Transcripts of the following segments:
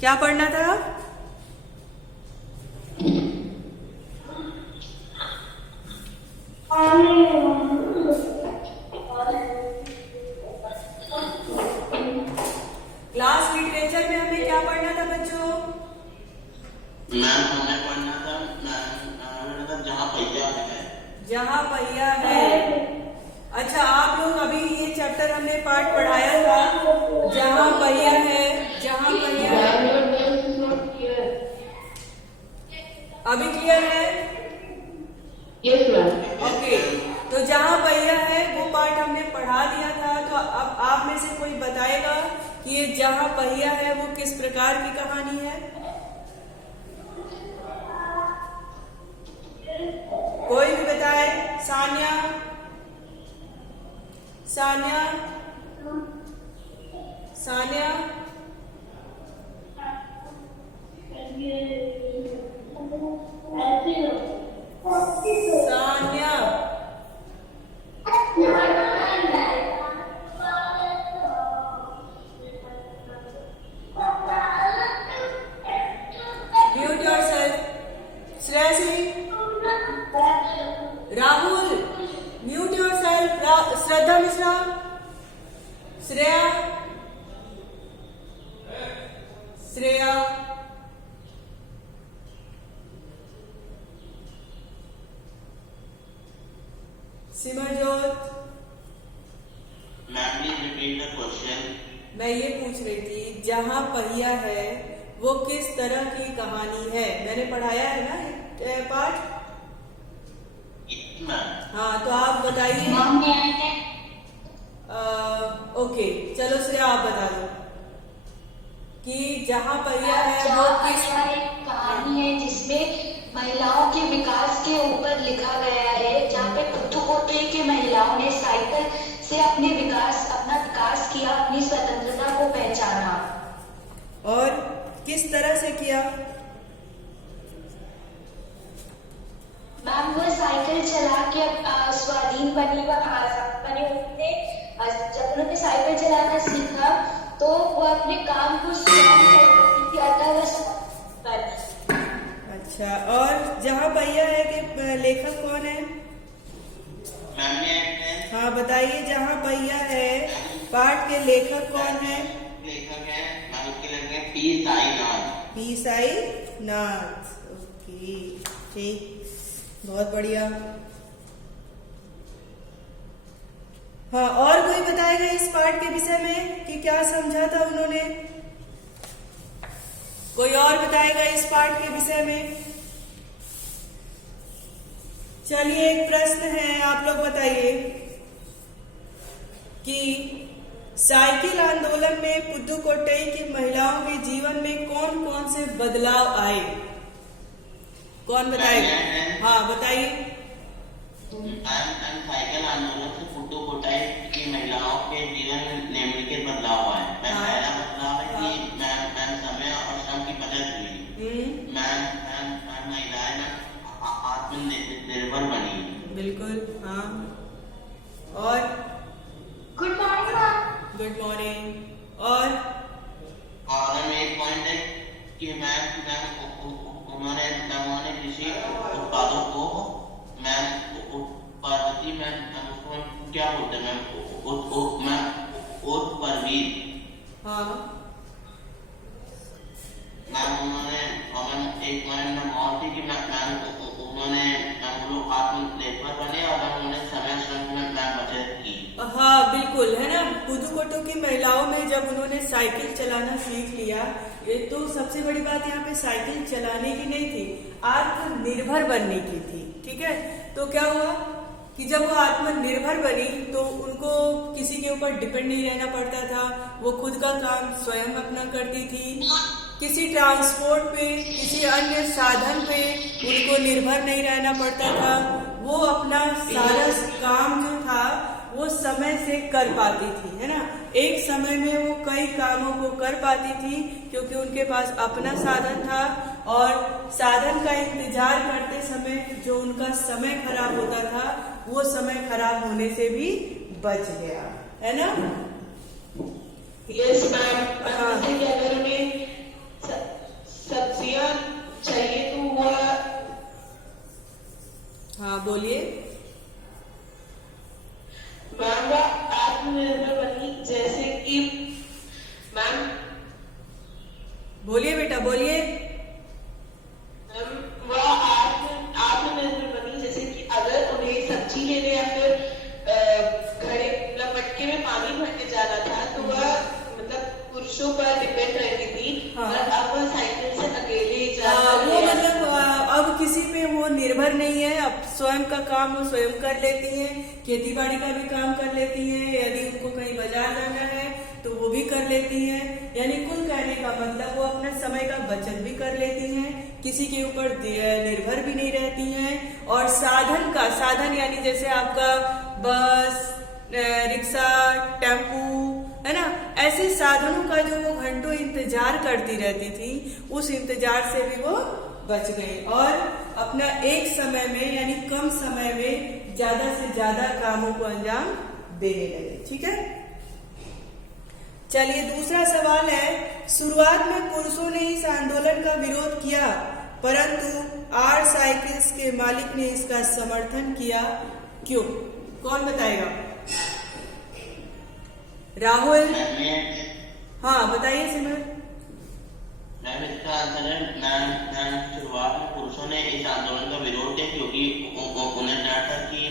क्या पढ़ना था? क्लास लिटरेचर में हमें क्या पढ़ना था बच्चों? मैम हमें पढ़ना था जहाँ पहिया है। जहाँ पहिया है। अच्छा, आप लोग अभी ये चैप्टर हमने पाठ पढ़ाया था, जहाँ पहिया है, जहाँ पहिया है। अभी क्लियर है? Yes ma'am. ओके, तो जहाँ पहिया है वो पाठ हमने पढ़ा दिया था। तो अब आप में से कोई बताएगा कि ये जहाँ पहिया है वो किस प्रकार की कहानी है? कोई भी बताए? Sania, Sania, Sania, Sania, mute yourself. Shreyasi, Rahul, mute yourself. Shraddha Mishra, Shreya, Shreya, Simarjot. Ma'am please repeat the question. मैं ये पूछ रही थी, जहाँ पहिया है वो किस तरह की कहानी है? मैंने पढ़ाया है ना पाठ? मैम हाँ, तो आप बताइए। ओके, चलो श्रेया आप बता दो कि जहाँ पहिया है वो किस एक कहानी है जिसमें महिलाओं के विकास के ऊपर लिखा गया है, जहाँ पे पुदुकोट्टई की महिलाओं ने साइकिल से अपना विकास किया, अपनी स्वतंत्रता को पहचाना। और किस तरह से किया? मैम वो साइकिल चला के स्वाधीन बनी उन्होंने। जब उन्होंने साइकिल चलाना सीखा तो वो अपने काम को स्वयं करती थी, अतः वह अच्छा, और जहाँ पहिया है के लेखक कौन है? मैम ने हाँ बताइए, जहाँ पहिया है पाठ के लेखक कौन है? लेखक है मैम, उसके लगे P Sainath. P Sainath. Okay, ठीक, बहुत बढ़िया। हाँ, और कोई बताएगा इस पाठ के विषय में कि क्या समझा था उन्होंने? कोई और बताएगा इस पाठ के विषय में? चलिए, एक प्रश्न है, आप लोग बताइए कि साइकिल आंदोलन में पुदुकोट्टई की महिलाओं के जीवन में कौन कौन से बदलाव आए? कौन बताएगा? हाँ बताइए। साइकिल आंदोलन से पुदुकोट्टई की महिलाओं के जीवन में निम्नलिखित बदलाव आए। पहला बदलाव है कि मैम समय और श्रम की बचत हुई। मैम महिलाएं आत्मनिर्भर बनी। बिल्कुल, हाँ। और good morning ma'am. Good morning. और एक पॉइंट है कि उन्होंने कृषि उत्पादों को उत्पादती उसको क्या बोलते हैं उत्परवीत। हाँ मैम उन्होंने एक पॉइंट और थी कि उन्होंने लोग आत्मनिर्भर बने और उन्होंने समय श्रम में बचत की। हाँ बिल्कुल, है ना। पुदुकोट्टई की महिलाओं में जब उन्होंने साइकिल चलाना सीख लिया, ये तो सबसे बड़ी बात यहाँ पे साइकिल चलाने की नहीं थी, आत्मनिर्भर बनने की थी। ठीक है, तो क्या हुआ कि जब वो आत्मनिर्भर बनी तो उनको किसी के ऊपर डिपेंड नहीं रहना पड़ता था, वो खुद का काम स्वयं अपना करती थी। किसी ट्रांसपोर्ट पे, किसी अन्य साधन पे उनको निर्भर नहीं रहना पड़ता था। वो अपना सारा काम जो था वो समय से कर पाती थी, है ना। एक समय में वो कई कामों को कर पाती थी क्योंकि उनके पास अपना साधन था, और साधन का इंतजार करते समय जो उनका समय खराब होता था वो समय खराब होने से भी बच गया, है ना। Yes ma'am. हाँ। अगर उन्हें बोलिए बेटा बोलिए। वह आत्मनिर्भर बनी, जैसे कि अगर उन्हें सब्जी लेने या फिर घड़े मतलब मटके में पानी भरने जाना था तो वह मतलब पुरुषों पर डिपेंड रहती थी। हाँ। और अब वह साइकिल से अकेले वो मतलब अब किसी पे वो निर्भर नहीं है, अब स्वयं का काम वो स्वयं कर लेती हैं, खेती बाड़ी का भी काम कर लेती हैं, यदि उनको कहीं बाजार जाना है तो वो भी कर लेती हैं। यानी कुल कहने का मतलब वो अपने समय का बचत भी कर लेती हैं, किसी के ऊपर निर्भर भी नहीं रहती हैं। और साधन यानी जैसे आपका बस, रिक्शा, टेम्पू है ना, ऐसे साधनों का जो वो घंटों इंतजार करती रहती थी, उस इंतजार से भी वो बच गई और अपना एक समय में यानी कम समय में ज्यादा से ज्यादा कामों को अंजाम देने लगे। ठीक है, चलिए दूसरा सवाल है, शुरुआत में पुरुषों ने इस आंदोलन का विरोध किया परंतु आर साइकिल्स के मालिक ने इसका समर्थन किया, क्यों? कौन बताएगा? राहुल। हाँ बताइए सिमर। मैम इसका आंसर है मैम शुरुआत में पुरुषों ने इस आंदोलन का विरोध किया क्योंकि उन्हें डर था कि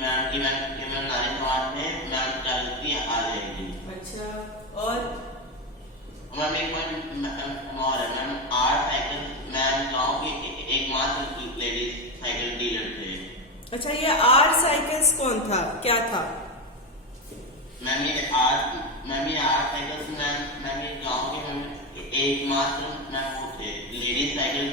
मैम नारी समाज में मैम जागृति आ जाएगी। अच्छा, और मैम एक पॉइंट और है मैम, आर साइकिल मैम गांव के एकमात्र लेडीज साइकिल डीलर थे। अच्छा, ये आर साइकिल्स कौन था, क्या था? मैम ये आर साइकिल्स मैम ये गांव के मैम एकमात्र मैम वो थे लेडीज साइकिल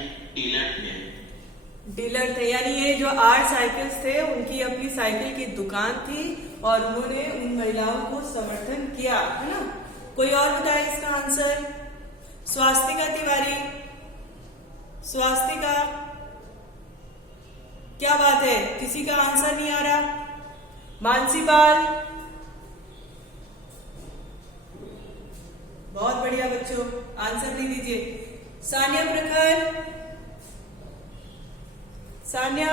डीलर थे, यानी ये जो आर साइकिल्स थे उनकी अपनी साइकिल की दुकान थी और उन्होंने उन महिलाओं को समर्थन किया, है ना। कोई और बताए इसका आंसर? स्वास्तिका तिवारी, स्वास्तिका, क्या बात है, किसी का आंसर नहीं आ रहा? मानसी पाल, बहुत बढ़िया बच्चों, आंसर दे दीजिए। सानिया प्रखर, सानिया,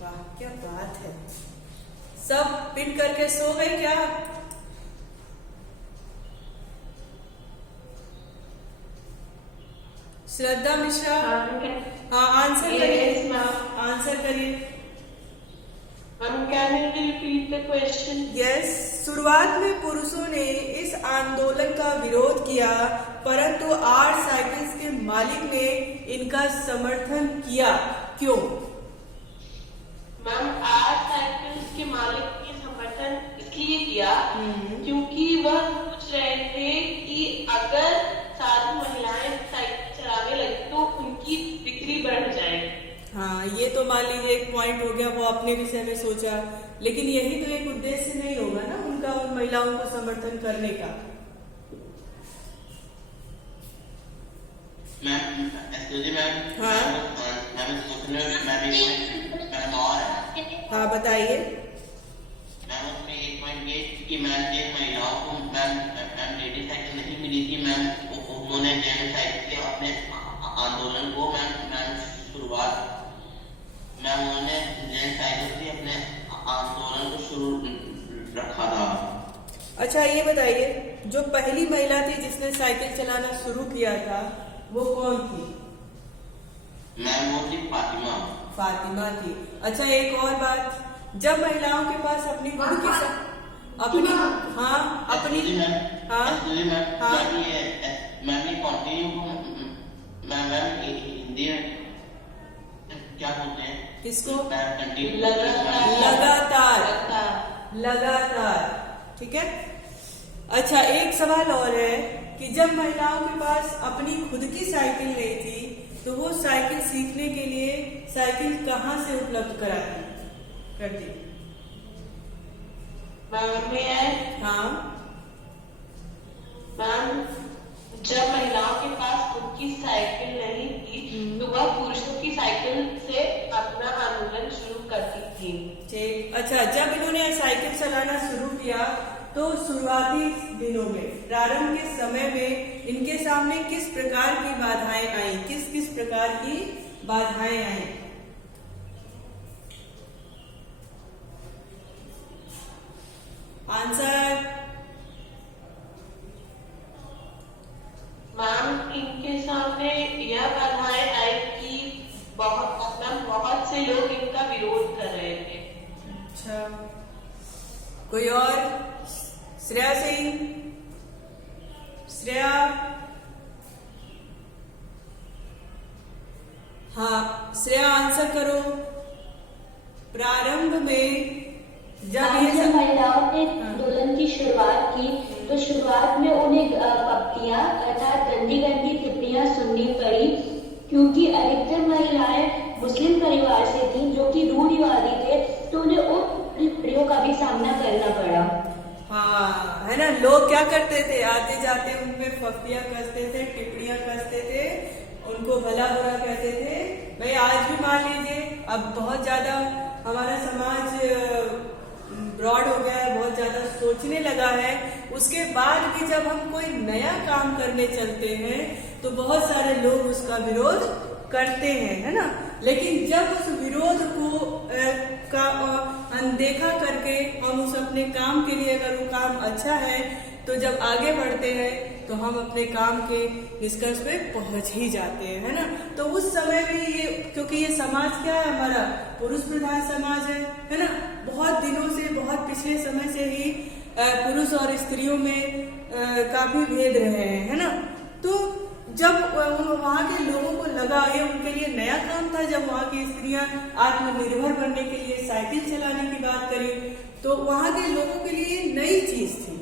वाह क्या बात है, सब पिट करके सो गए क्या? श्रद्धा मिश्रा, हाँ आंसर करिए, आंसर करिए। Can you repeat the question? Yes, शुरुआत में पुरुषों ने इस आंदोलन का विरोध किया परंतु आर साइकिल्स के मालिक ने इनका समर्थन किया, क्यों? मैम आर साइकिल्स के मालिक ने समर्थन इसलिए किया क्योंकि वह सोच रहे थे कि अगर सारी महिलाएं साइकिल चलाने लगी तो उनकी बिक्री बढ़ जाएगी। हाँ, ये तो मान लीजिए एक पॉइंट हो गया, वो अपने विषय में सोचा, लेकिन यही तो एक उद्देश्य नहीं होगा ना उनका उन महिलाओं को समर्थन करने का। हाँ बताइए। मैम उसमें एक पॉइंट ये कि मैम जिन महिलाओं को मैम लेडी साइकिल नहीं मिली थी मैम उन्होंने जेंट्स साइकिल से अपने आंदोलन को मैम शुरुआत मैम उन्होंने जेंट्स साइकिल से अपने आंदोलन को शुरू रखा था। अच्छा ये बताइए, जो पहली महिला थी जिसने साइकिल चलाना शुरू किया था वो कौन थी? मैम वो थी फातिमा। फातिमा थी। अच्छा एक और बात, जब महिलाओं के पास अपनी खुद की अपनी हाँ अपनी हिंदी में क्या बोलते हैं? किसको? लगातार, ठीक है। अच्छा एक सवाल और है कि जब महिलाओं के पास अपनी खुद की साइकिल नहीं थी तो वो साइकिल सीखने के लिए साइकिल कहाँ से उपलब्ध करती? हाँ मैम जब महिलाओं के पास खुद की साइकिल नहीं थी तो वह पुरुषों की साइकिल से अपना आंदोलन शुरू करती थी। ठीक। अच्छा जब इन्होंने साइकिल चलाना शुरू किया तो शुरुआती दिनों में, प्रारंभ के समय में इनके सामने किस प्रकार की बाधाएं आई? किस प्रकार की बाधाएं आई? आंसर और? श्रेया सिंह, श्रेया, हाँ श्रेया आंसर करो। प्रारंभ में जब ये महिलाओं ने आंदोलन की शुरुआत की तो शुरुआत में उन्हें पक्तियां अर्थात गंदी गंदी टिप्पणियां सुननी पड़ी, क्योंकि अधिकतर महिलाएं मुस्लिम परिवार से थीं जो कि रूढ़िवादी थे, तो उन्हें उन टिप्पणियों का भी सामना करना पड़ा। हाँ है ना, लोग क्या करते थे, आते जाते उनमें पक्तियां कसते थे, टिप्पणियां कसते थे, उनको भला बुरा कहते थे। भाई आज भी मान लीजिए अब बहुत ज्यादा हमारा समाज ब्रॉड हो गया है, बहुत ज्यादा सोचने लगा है। उसके बाद भी जब हम कोई नया काम करने चलते हैं तो बहुत सारे लोग उसका विरोध करते हैं, है ना। लेकिन जब उस विरोध को अनदेखा करके हम उस अपने काम के लिए, अगर वो काम अच्छा है तो जब आगे बढ़ते हैं तो हम अपने काम के निष्कर्ष पे पहुंच ही जाते हैं, है ना। तो उस समय में ये, क्योंकि ये समाज क्या है हमारा, पुरुष प्रधान समाज है ना। बहुत दिनों से, बहुत पिछले समय से ही पुरुष और स्त्रियों में काफी भेद रहे हैं, है ना। तो जब वहाँ के लोगों को लगा, ये उनके लिए नया काम था, जब वहाँ की स्त्रियां आत्मनिर्भर बनने के लिए साइकिल चलाने की बात करी, तो वहाँ के लोगों के लिए नई चीज थी,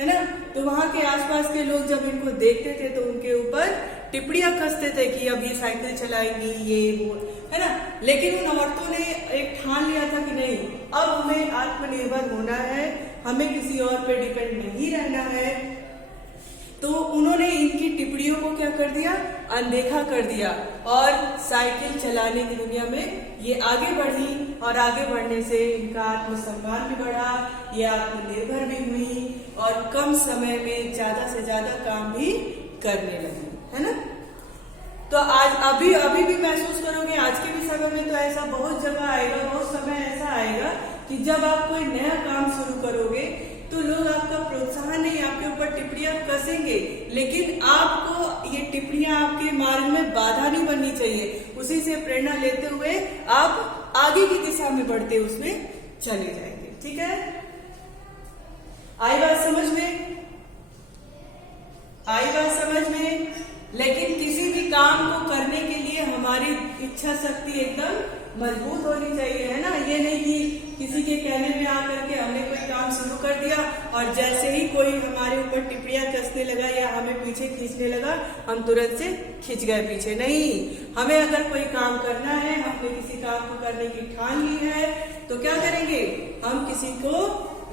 है ना। तो वहाँ के आसपास के लोग जब इनको देखते थे तो उनके ऊपर टिप्पणियां कसते थे कि अब ये साइकिल चलाएंगी, ये वो, है ना। लेकिन उन औरतों ने एक ठान लिया था कि नहीं, अब हमें आत्मनिर्भर होना है, हमें किसी और पे डिपेंड नहीं रहना है। तो उन्होंने इनकी टिप्पणियों को क्या कर दिया, अनदेखा कर दिया, और साइकिल चलाने की दुनिया में ये आगे बढ़ी, और आगे बढ़ने से इनका आत्मसम्मान भी बढ़ा, ये आत्मनिर्भर भी हुई, और कम समय में ज्यादा से ज्यादा काम भी करने लगी, है ना। तो आज अभी भी महसूस करोगे, आज के भी समय में तो ऐसा बहुत जगह आएगा, बहुत समय ऐसा आएगा कि जब आप कोई नया काम शुरू करोगे तो लोग आपका प्रोत्साहन नहीं, आपके ऊपर टिप्पणियां कसेंगे, लेकिन आपको ये टिप्पणियां आपके मार्ग में बाधा नहीं बननी चाहिए। उसी से प्रेरणा लेते हुए आप आगे की दिशा में बढ़ते उसमें चले जाएंगे, ठीक है। आई बात समझ में, आई बात समझ में। लेकिन किसी भी काम को करने के लिए हमारी इच्छा शक्ति एकदम मजबूत होनी चाहिए, है ना। ये नहीं कि किसी के कहने में आकर के हमने कोई काम शुरू कर दिया और जैसे ही कोई हमारे ऊपर टिप्पणियां कसने लगा या हमें पीछे खींचने लगा, हम तुरंत से खींच गए पीछे। नहीं, हमें अगर कोई काम करना है, हमने किसी काम को करने की ठान ली है, तो क्या करेंगे, हम किसी को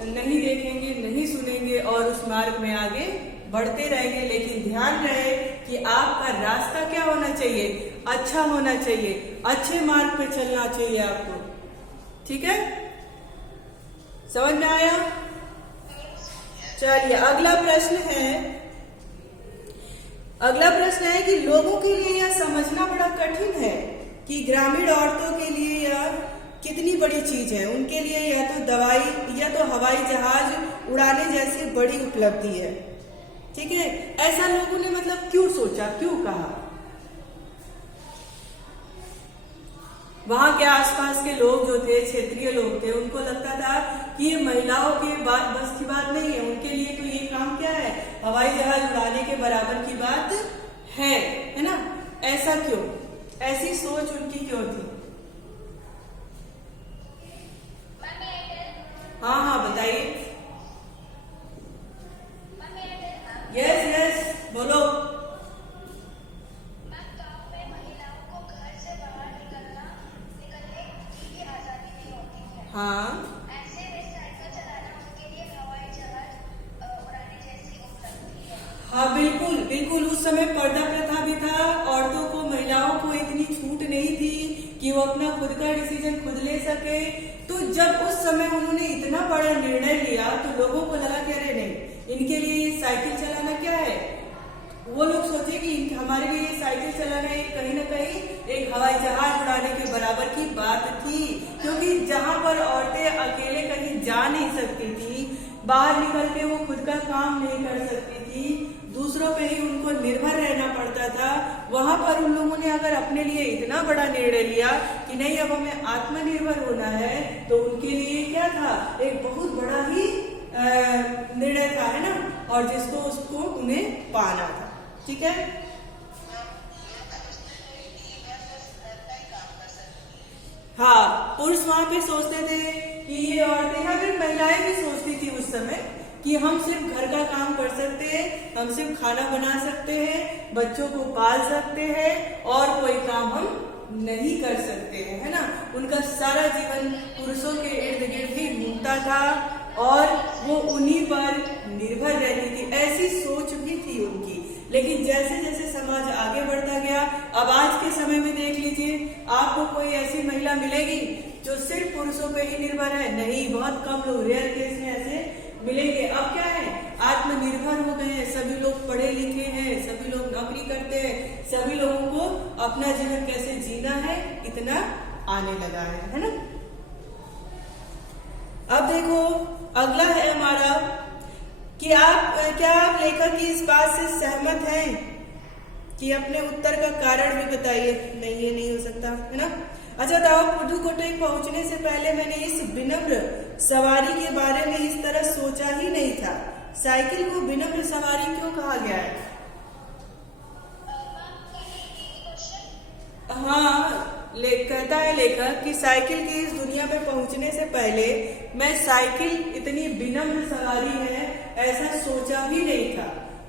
नहीं देखेंगे, नहीं सुनेंगे, और उस मार्ग में आगे बढ़ते रहेंगे। लेकिन ध्यान रहे कि आपका रास्ता क्या होना चाहिए, अच्छा होना चाहिए, अच्छे मार्ग पे चलना चाहिए आपको, ठीक है। समझ में आया? चलिए अगला प्रश्न है, अगला प्रश्न है कि लोगों के लिए यह समझना बड़ा कठिन है कि ग्रामीण औरतों के लिए यह कितनी बड़ी चीज है। उनके लिए यह तो दवाई या तो हवाई जहाज उड़ाने जैसी बड़ी उपलब्धि है, ठीक है। ऐसा लोगों ने मतलब क्यों सोचा, क्यों कहा? वहां के आसपास के लोग जो थे, क्षेत्रीय लोग थे, उनको लगता था कि ये महिलाओं के बस की बात नहीं है, उनके लिए तो ये काम क्या है, हवाई जहाज उड़ाने के बराबर की बात है ना। ऐसा क्यों, ऐसी सोच उनकी क्यों थी? हाँ हाँ बताइए। यस बोलो। हाँ ऐसे में साइकिल चलाना उनके लिए हवाई जहाज उड़ाने जैसी उपलब्धि है। हाँ बिल्कुल उस समय पर्दा प्रथा भी था, औरतों को, महिलाओं को इतनी छूट नहीं थी कि वो अपना खुद का डिसीजन खुद ले सके। तो जब उस समय उन्होंने इतना बड़ा निर्णय लिया तो लोगों को लगा कि अरे नहीं, इनके लिए ये साइकिल चलाना क्या है। वो लोग सोचे कि हमारे लिए ये साइकिल चलाना कहीं ना कहीं एक हवाई जहाज उड़ाने के बराबर की बात थी, क्योंकि जहाँ पर औरतें अकेले कहीं जा नहीं सकती थी, बाहर निकल के वो खुद का काम नहीं कर सकती थी, दूसरों पे ही उनको निर्भर रहना पड़ता था, वहां पर उन लोगों ने अगर अपने लिए इतना बड़ा निर्णय लिया कि नहीं अब हमें आत्मनिर्भर होना है, तो उनके लिए क्या था, एक बहुत बड़ा ही और जिसको उसको उन्हें पाना था। ठीक है। हाँ, पुरुष वहां पे सोचते थे कि ये औरतें, या फिर महिलाएं भी सोचती थी उस समय कि हम सिर्फ घर का काम कर सकते हैं, हम सिर्फ खाना बना सकते हैं, बच्चों को पाल सकते हैं और कोई काम हम नहीं कर सकते हैं, है ना। उनका सारा जीवन पुरुषों के इर्द गिर्द ही घूमता था और वो उन्हीं पर निर्भर रहती थी, ऐसी सोच भी थी उनकी। लेकिन जैसे जैसे समाज आगे बढ़ता गया, अब आज के समय में देख लीजिए, आपको कोई ऐसी महिला मिलेगी जो सिर्फ पुरुषों पे ही निर्भर है? नहीं, बहुत कम लोग, रेयर केस में ऐसे मिलेंगे। अब क्या है, आत्मनिर्भर हो गए हैं, सभी लोग पढ़े लिखे हैं, सभी लोग नौकरी करते हैं, सभी लोगों को अपना जीवन कैसे जीना है इतना आने लगा है ना। अब देखो अगला है हमारा कि क्या आप लेखक की इस बात से सहमत हैं कि अपने उत्तर का कारण भी बताइए। नहीं, ये नहीं हो सकता, है ना। अच्छा बताओ, पुदुकोट्टई पहुंचने से पहले मैंने इस विनम्र सवारी के बारे में इस तरह सोचा ही नहीं था। साइकिल को विनम्र सवारी क्यों कहा गया है? हाँ, कहता है लेखक कि साइकिल की इस दुनिया में पहुंचने से पहले मैं साइकिल इतनी विनम्र सवारी है ऐसा सोचा भी नहीं था।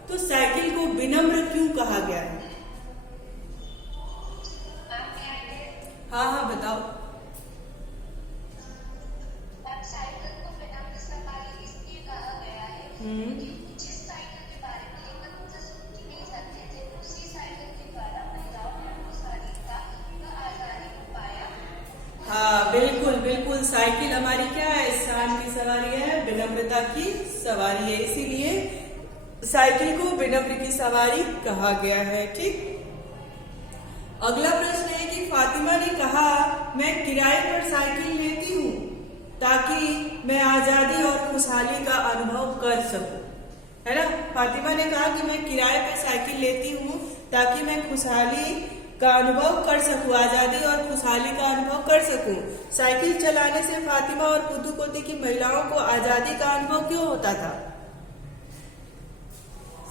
तो साइकिल को विनम्र क्यों कहा गया है? हाँ हाँ बताओ। साइकिल को विनम्र सवारी इसलिए कहा गया है जिस साइकिल के बारे में लेखक मुझे सोच नहीं सकते थे, उसी साइकिल के द्वारा महिलाओं ने अपनी स्वाधीनता व आजादी को पाया। हाँ बिल्कुल बिल्कुल, साइकिल हमारी क्या है? शान की सवारी है, विनम्रता की सवारी है, इसीलिए साइकिल को विनम्र की सवारी कहा गया है। ठीक। अगला प्रश्न है कि फातिमा ने कहा मैं किराए पर साइकिल लेती हूँ ताकि मैं आजादी और खुशहाली का अनुभव कर सकूं, है ना। फातिमा ने कहा कि मैं किराए पर साइकिल लेती हूँ ताकि मैं खुशहाली का अनुभव कर सकूं, आजादी और खुशहाली का अनुभव कर सकूं। साइकिल चलाने से फातिमा और पुदुकोट्टई की महिलाओं को आजादी का अनुभव क्यों होता था?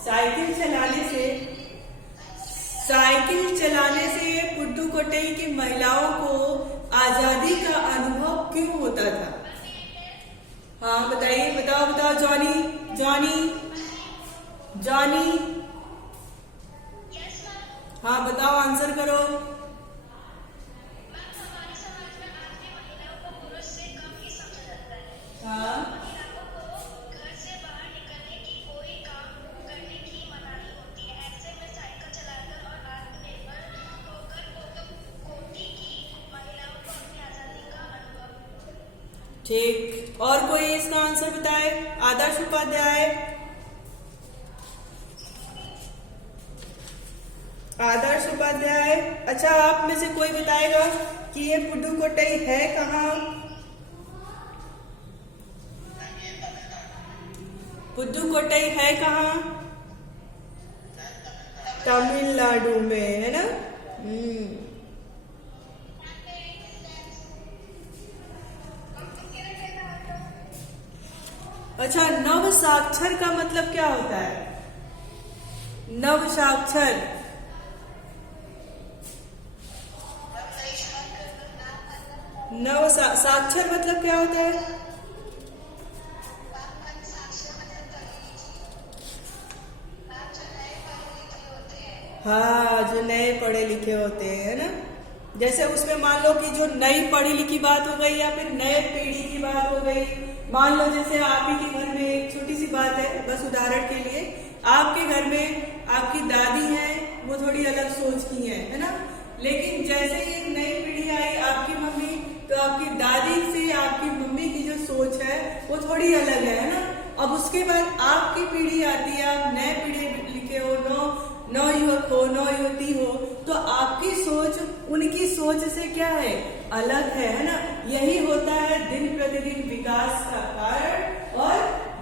साइकिल चलाने से पुदुकोट्टई की महिलाओं को आजादी का अनुभव क्यों होता था? हाँ बताइए, बताओ जॉनी। हाँ बताओ, आंसर करो। हाँ ठीक, और कोई इसका आंसर बताए? आदर्श उपाध्याय। अच्छा, आप में से कोई बताएगा कि ये पुदुकोट्टई है कहाँ? पुदुकोट्टई है कहाँ? तमिलनाडु में, है ना। अच्छा, नव साक्षर का मतलब क्या होता है? नव साक्षर, साक्षर मतलब क्या होता है? हाँ, जो नए पढ़े लिखे होते हैं ना। जैसे उसमें मान लो कि जो नई पढ़ी लिखी बात हो गई या फिर नए पीढ़ी की बात हो गई। मान लो जैसे आप ही के घर में एक छोटी सी बात है, बस उदाहरण के लिए, आपके घर में आपकी दादी हैं, वो थोड़ी अलग सोच की है ना। लेकिन जैसे ही एक नई पीढ़ी आई, आपकी मम्मी, तो आपकी दादी से आपकी मम्मी की जो सोच है वो थोड़ी अलग है ना। अब उसके बाद आपकी पीढ़ी आती है, आप नए पीढ़ी लिखे हो, नौ युवक हो, नौ युवती हो, तो आपकी सोच उनकी सोच से क्या है? अलग है ना। यही होता है दिन प्रतिदिन विकास का कारण और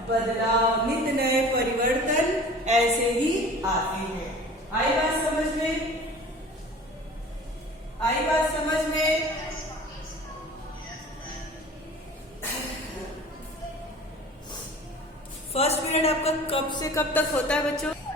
बदलाव, नित्य नए परिवर्तन ऐसे ही आते हैं। आई बात समझ में? फर्स्ट पीरियड आपका कब से कब तक होता है बच्चों?